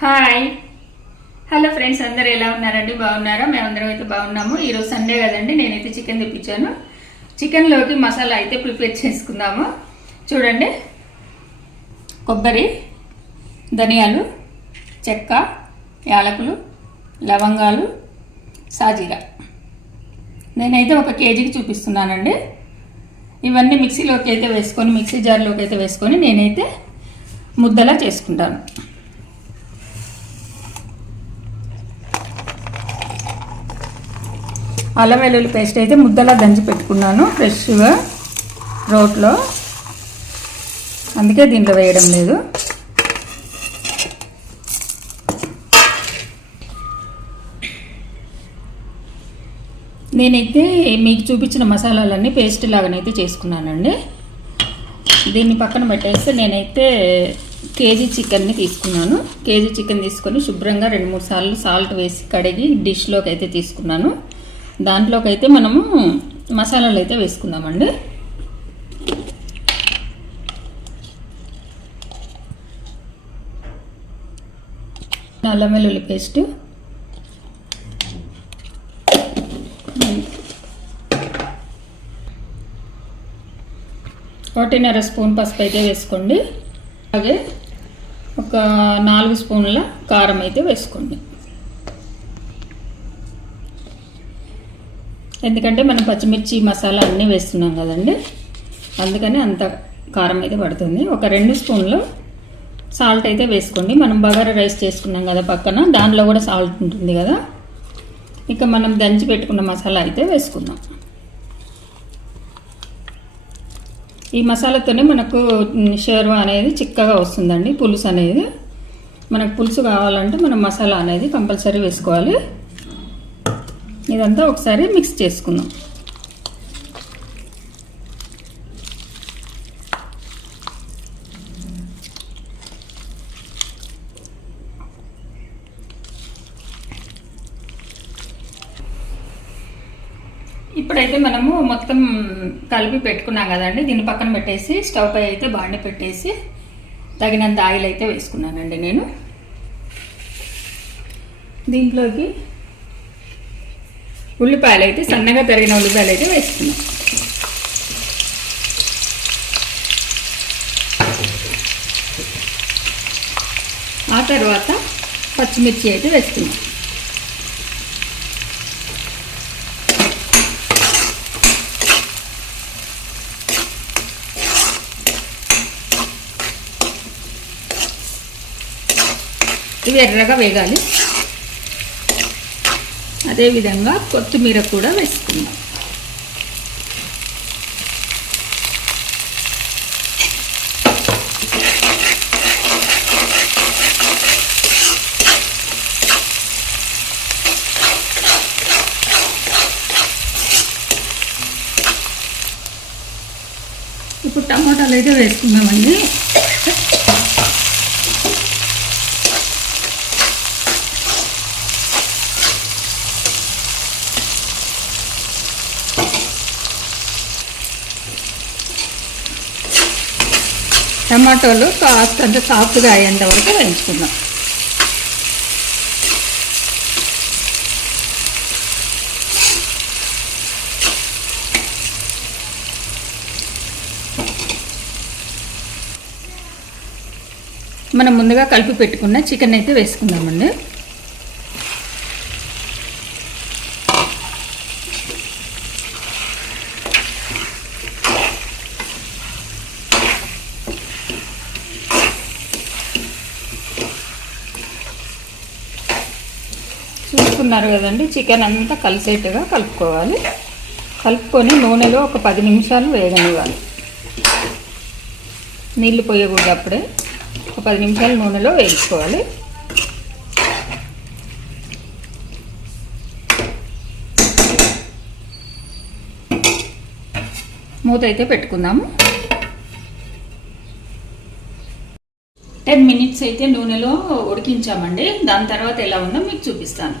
Hi hello friends అందరు ఎలా ఉన్నారండి? బాగున్నారా? మేమందరం అయితే బాగున్నాము. ఈరోజు సండే కదండి నేనైతే చికెన్ తెప్పించాను. చికెన్లోకి మసాలా అయితే ప్రిపేర్ చేసుకుందాము. చూడండి. కొబ్బరి ధనియాలు చెక్క యాలకులు లవంగాలు సాజీరా. నేనైతే ఒక కేజీకి చూపిస్తున్నానండి. ఇవన్నీ మిక్సీలోకి అయితే వేసుకొని మిక్సీ జార్లోకి అయితే వేసుకొని నేనైతే ముద్దలా చేసుకుంటాను. అల్లం వెల్లుల్లి పేస్ట్ అయితే ముద్దలా దంచి పెట్టుకున్నాను ఫ్రెష్గా రోట్లో. అందుకే దీంట్లో వేయడం లేదు. నేనైతే మీకు చూపించిన మసాలాలన్నీ పేస్ట్ లాగానైతే చేసుకున్నానండి. దీన్ని పక్కన పెట్టేస్తే నేనైతే కేజీ చికెన్ని తీసుకున్నాను. కేజీ చికెన్ తీసుకొని శుభ్రంగా రెండు మూడు సార్లు సాల్ట్ వేసి కడిగి డిష్లోకి అయితే తీసుకున్నాను. దాంట్లోకి అయితే మనము మసాలాలు అయితే వేసుకుందామండి. అల్లం వెల్లుల్లి పేస్ట్. ఒకటిన్నర స్పూన్ పసుపు అయితే వేసుకోండి. అలాగే ఒక నాలుగు స్పూన్ల కారం అయితే వేసుకోండి. ఎందుకంటే మనం పచ్చిమిర్చి మసాలా అన్నీ వేస్తున్నాం కదండి. అందుకని అంత కారం అయితే పడుతుంది. ఒక రెండు స్పూన్లు సాల్ట్ అయితే వేసుకోండి. మనం బగారా రైస్ చేసుకున్నాం కదా పక్కన దానిలో కూడా సాల్ట్ ఉంటుంది కదా. ఇక మనం దంచి పెట్టుకున్న మసాలా అయితే వేసుకుందాం. ఈ మసాలాతోనే మనకు షేర్వా అనేది చిక్కగా వస్తుందండి పులుసు అనేది. మనకు పులుసు కావాలంటే మనం మసాలా అనేది కంపల్సరీ వేసుకోవాలి. ఇదంతా ఒకసారి మిక్స్ చేసుకుందాం. ఇప్పుడైతే మనము మొత్తం కలిపి పెట్టుకున్నాం కదండి. దీని పక్కన పెట్టేసి స్టవ్ పై అయితే బాండి పెట్టేసి తగినంత ఆయిల్ అయితే వేసుకున్నానండి నేను. దీంట్లోకి ఉల్లిపాయలు అయితే సన్నగా తరిగిన ఉల్లిపాయలు అయితే వేసుకున్నాం ఆ తర్వాత పచ్చిమిర్చి అయితే వేసుకున్నాం ఇవి ఎర్రగా వేగాలి. అదేవిధంగా కొత్తిమీర కూడా వేసుకుందాం. ఇప్పుడు టమాటాలు అయితే వేసుకుందామండి. టమాటోలు కాస్తంత సాఫ్ట్గా అయ్యేంత వరకు వేయించుకుందాం. మనం ముందుగా కలిపి పెట్టుకున్న చికెన్ అయితే వేసుకుందామండి. చూసుకున్నారు కదండి. చికెన్ అంతా కలిసేట్టుగా కలుపుకోవాలి. కలుపుకొని నూనెలో ఒక పది నిమిషాలు వేగనివ్వాలి. నీళ్ళు పోయకూడదు అప్పుడే. ఒక పది నిమిషాలు నూనెలో వేయించుకోవాలి. మూత అయితే పెట్టుకుందాము. టెన్ మినిట్స్ అయితే నూనెలో ఉడికించామండి. దాని తర్వాత ఎలా ఉందో మీకు చూపిస్తాను.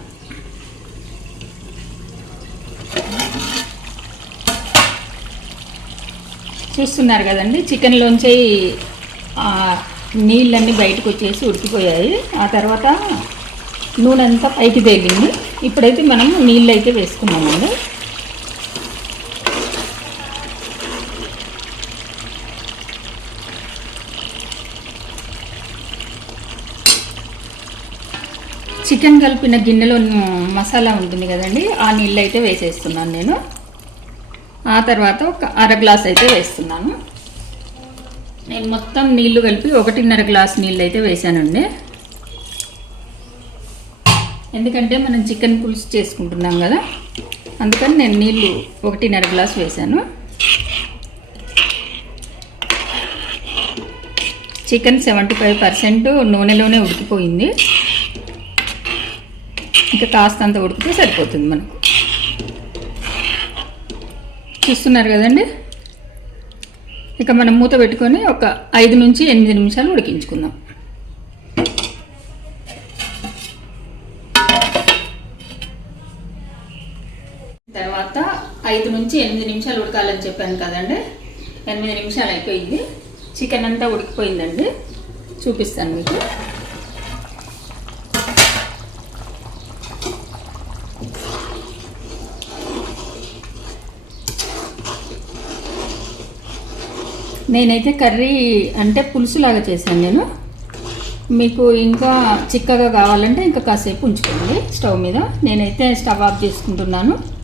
చూస్తున్నారు కదండి చికెన్లోంచి నీళ్ళన్నీ బయటకు వచ్చేసి ఉడికిపోయాయి. ఆ తర్వాత నూనె అంతా పైకి తేలింది. ఇప్పుడైతే మనం నీళ్ళు అయితే వేసుకున్నామండి. చికెన్ కలిపిన గిన్నెలో మసాలా ఉంటుంది కదండి ఆ నీళ్ళు అయితే వేసేస్తున్నాను నేను. ఆ తర్వాత ఒక అర గ్లాస్ అయితే వేస్తున్నాను. నేను మొత్తం నీళ్ళు కలిపి ఒకటిన్నర గ్లాస్ నీళ్ళు అయితే వేసానండి ఎందుకంటే మనం చికెన్ పులుసు చేసుకుంటున్నాం కదా అందుకని నేను నీళ్ళు ఒకటిన్నర గ్లాస్ వేసాను చికెన్ సెవెంటీ ఫైవ్ పర్సెంట్ నూనెలోనే ఉడికిపోయింది. ఇంకా కాస్తంత ఉడికితే సరిపోతుంది మనకు. చూస్తున్నారు కదండి? ఇక మనం మూత పెట్టుకొని ఒక ఐదు నుంచి ఎనిమిది నిమిషాలు ఉడికించుకుందాం. తర్వాత ఐదు నుంచి ఎనిమిది నిమిషాలు ఉడకాలని చెప్పాను కదండి? ఎనిమిది నిమిషాలు అయిపోయింది. చికెన్ అంతా ఉడికిపోయిందండి. చూపిస్తాను మీకు. నేనైతే కర్రీ అంటే పులుసులాగా చేశాను నేను. మీకు ఇంకా చిక్కగా కావాలంటే ఇంకా కాసేపు ఉంచుకోండి స్టవ్ మీద. నేనైతే స్టవ్ ఆఫ్ చేసుకుంటున్నాను.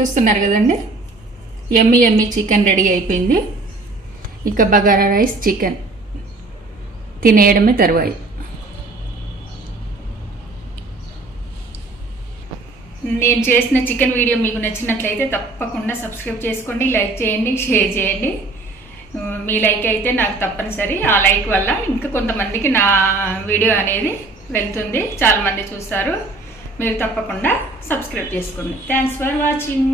చూస్తున్నారు కదండి? ఎమ్మి ఎమ్మి చికెన్ రెడీ అయిపోయింది. ఇక బగారా రైస్ చికెన్. తినేయడమే తరువాయి. నేను చేసిన చికెన్ వీడియో మీకు నచ్చినట్లయితే తప్పకుండా సబ్స్క్రైబ్ చేసుకోండి లైక్ చేయండి షేర్ చేయండి. మీ లైక్ అయితే నాకు తప్పనిసరి. ఆ లైక్ వల్ల ఇంకా కొంతమందికి నా వీడియో అనేది వెళ్తుంది. చాలామంది చూస్తారు. మీరు తప్పకుండా సబ్స్క్రైబ్ చేసుకోండి. Thanks for watching